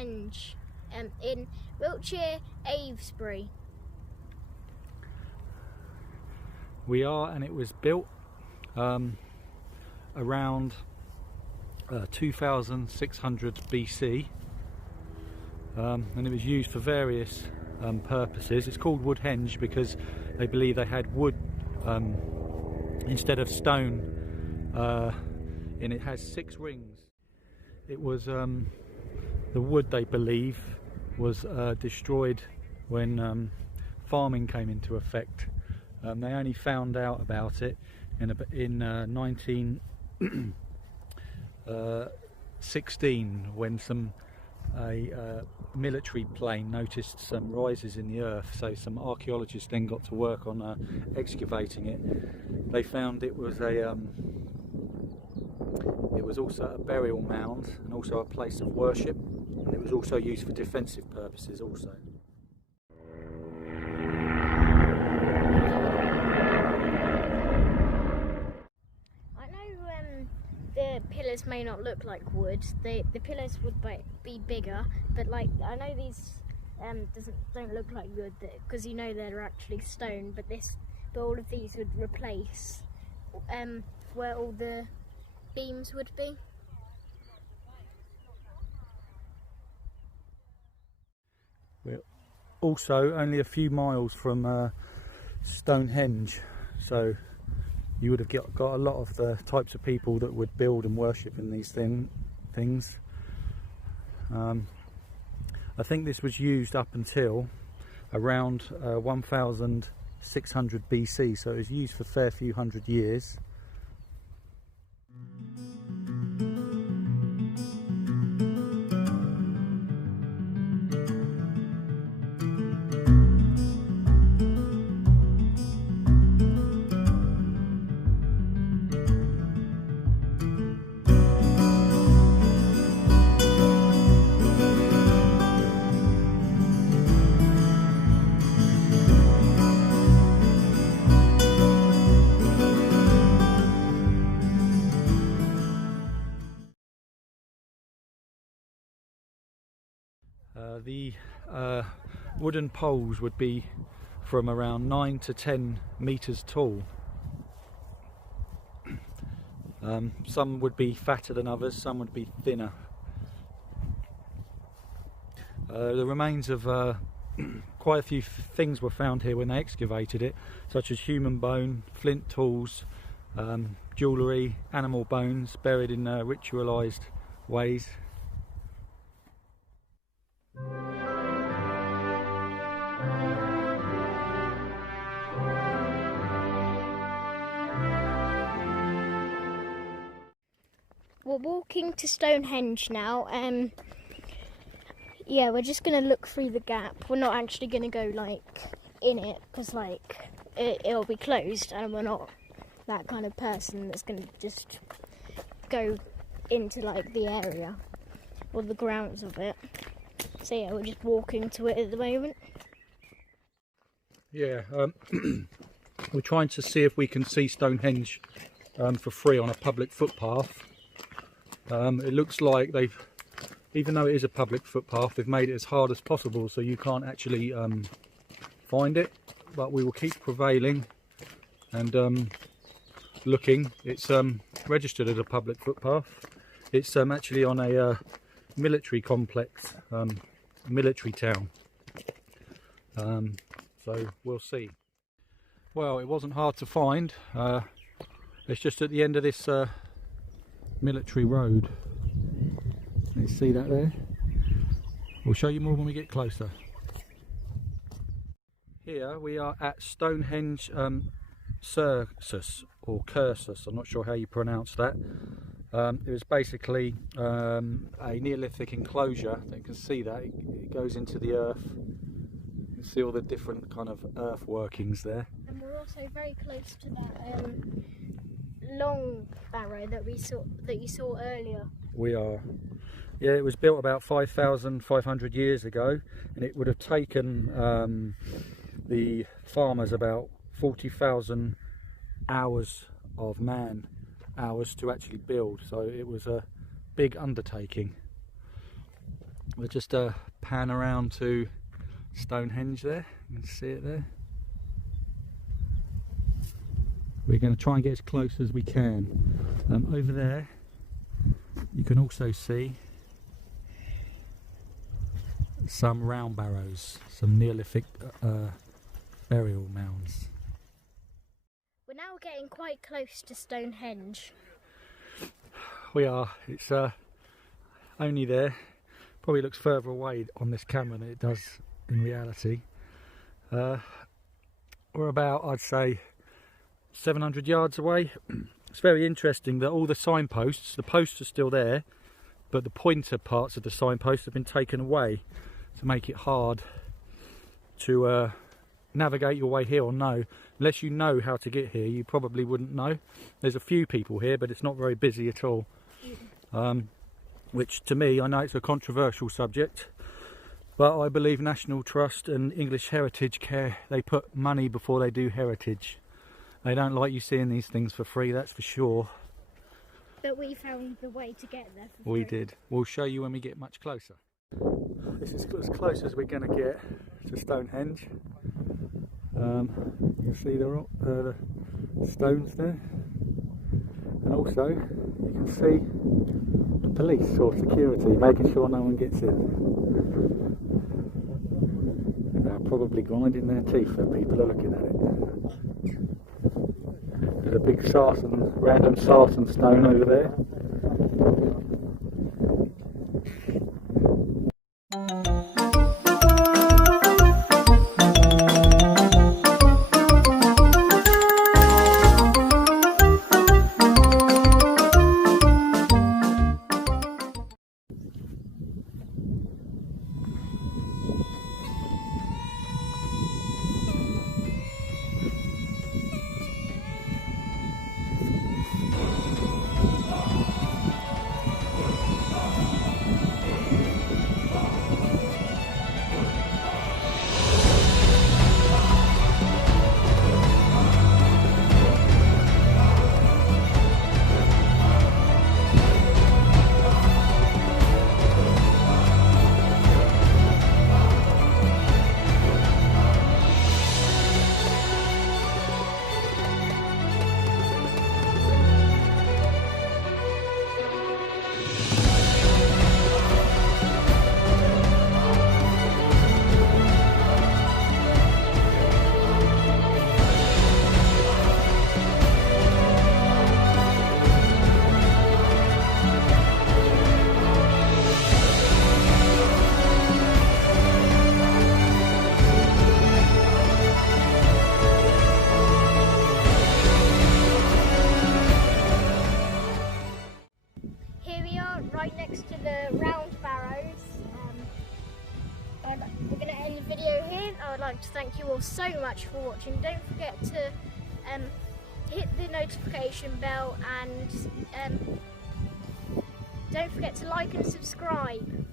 Woodhenge in Wiltshire, Amesbury. We are, and it was built around 2600 BC, and it was used for various purposes. It's called Woodhenge because they believe they had wood instead of stone, and it has 6 rings. It was the wood, they believe, was destroyed when farming came into effect. They only found out about it in 1916 when a military plane noticed some rises in the earth, so some archaeologists then got to work on excavating it. They found it was also a burial mound and also a place of worship, and it was also used for defensive purposes also. The pillars may not look like wood. The pillars would be bigger, but like I know these don't look like wood because you know they're actually stone. But all of these would replace where all the beams would be. We're also only a few miles from Stonehenge, so you would have got a lot of the types of people that would build and worship in these things. I think this was used up until around 1600 BC, so it was used for a fair few hundred years. The wooden poles would be from around 9 to 10 meters tall. Some would be fatter than others, some would be thinner. The remains of quite a few things were found here when they excavated it, such as human bone, flint tools, jewellery, animal bones buried in ritualised ways. We're walking to Stonehenge now. Yeah, we're just gonna look through the gap. We're not actually gonna go like in it because like it'll be closed, and we're not that kind of person that's gonna just go into like the area or the grounds of it. So yeah, we're just walking to it at the moment. Yeah, we're trying to see if we can see Stonehenge for free on a public footpath. It looks like even though it is a public footpath, they've made it as hard as possible so you can't actually find it. But we will keep prevailing and looking. It's registered as a public footpath. It's actually on a military complex, military town. So we'll see. Well, it wasn't hard to find. It's just at the end of this military road. You see that there? We'll show you more when we get closer. Here we are at Stonehenge Cursus, or Cursus, I'm not sure how you pronounce that. It was basically a Neolithic enclosure. You can see that it goes into the earth. You can see all the different kind of earth workings there. And we're also very close to that long barrow that you saw earlier. We are. Yeah, it was built about 5,500 years ago, and it would have taken the farmers about 40,000 hours of man hours to actually build, so it was a big undertaking. We'll just pan around to Stonehenge there. You can see it there. We're going to try and get as close as we can. Over there you can also see some round barrows, some Neolithic burial mounds. We're now getting quite close to Stonehenge. We are. It's only there. Probably looks further away on this camera than it does in reality. We're about, I'd say, 700 yards away. It's very interesting that all the signposts, the posts are still there, but the pointer parts of the signposts have been taken away to make it hard to navigate your way here or no. Unless you know how to get here, you probably wouldn't know. There's a few people here, but it's not very busy at all. Which to me, I know it's a controversial subject, but I believe National Trust and English Heritage Care, they put money before they do heritage. They don't like you seeing these things for free, that's for sure. But we found the way to get there for free. We did. We'll show you when we get much closer. This is as close as we're going to get to Stonehenge. You can see the stones there. And also, you can see the police or security making sure no one gets in. And they're probably grinding their teeth when people are looking at it. There's a big random sarsen stone over there. Right next to the round barrows. We're going to end the video here. I would like to thank you all so much for watching. Don't forget to hit the notification bell and don't forget to like and subscribe.